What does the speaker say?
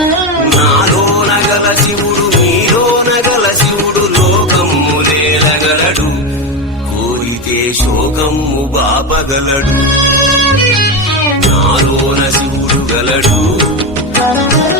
నాలో నగల శివుడు నీలో నగల శివుడు లోకమ్ములేలగలడు కోరితే శోకమ్ము బాపగలడు నాలోన శివుడు గలడు